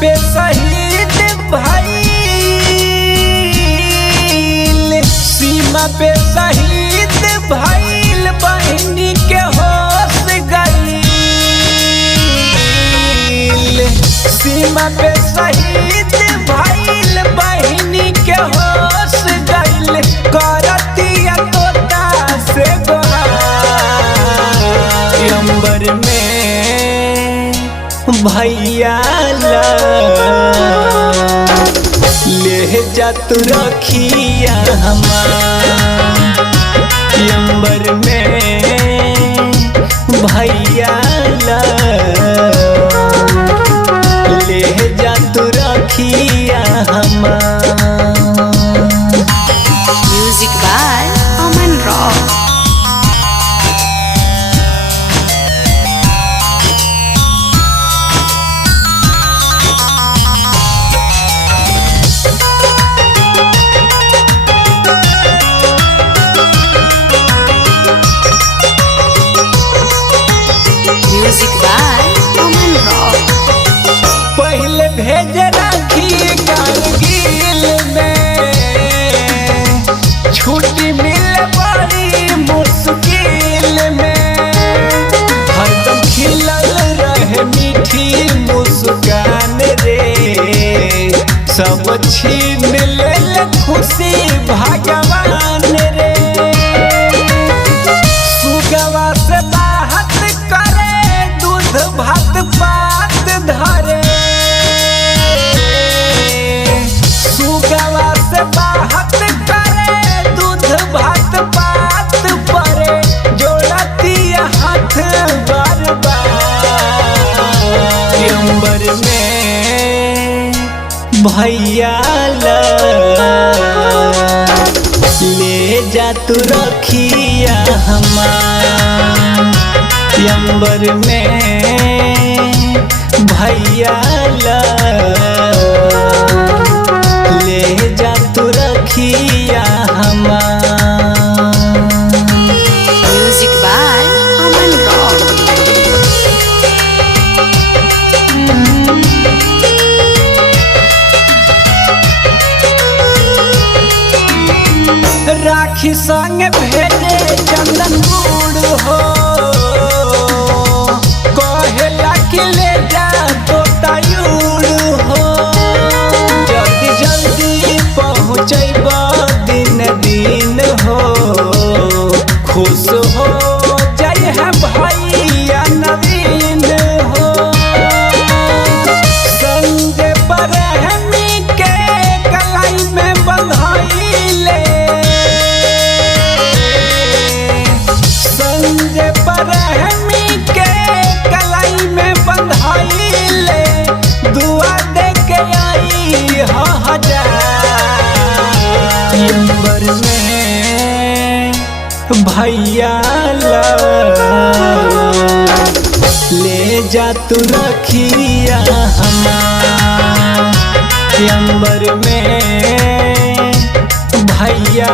पे शहीद भइल, सीमा पे शहीद भइल, बहनी के होश गइल। सीमा पे शहीद भइल, बहनी के होश गइल। करतिया तोता से गोहार अंबर में भैया ला ले जा तू रखिया हमार अंबर में भैया ला ले जा तू रखिया हमार। Music by Aman Rock. Music by Aman Rock. पहले भेज राखी कारगिल में, छुट्टी मिल बड़ी मुश्किल में। हरदम खिलल रहे मीठी मुस्कान रे, सब छीन लेल खुशी भगवान रे। सुगवा से बात करे, दूध भात पात धरे। सुगवा से बात करे, दूध भात पात परे। जोड़तिया हाथ बार बार अंबर में भैया ला ले जा तू रखिया हमार अंबर में भैया ला ले जा तू रखिया हमार। Music by Aman Rock. राखी संग भेजे चंदन गुड़ हो, कहेला कि ले जा तो तयूर हो। जल्दी जल्दी पहुँचैबा दिन दिन हो, खुश हो जय है भैया नवीन हो। संगे बरहमी के कलाई में बंधाइले, संगे बरहमी के कलाई में बंधाइले। दुआ दे के आई हजार अंबर में भैया ला ले जा तू रखिया हमार अंबर में भैया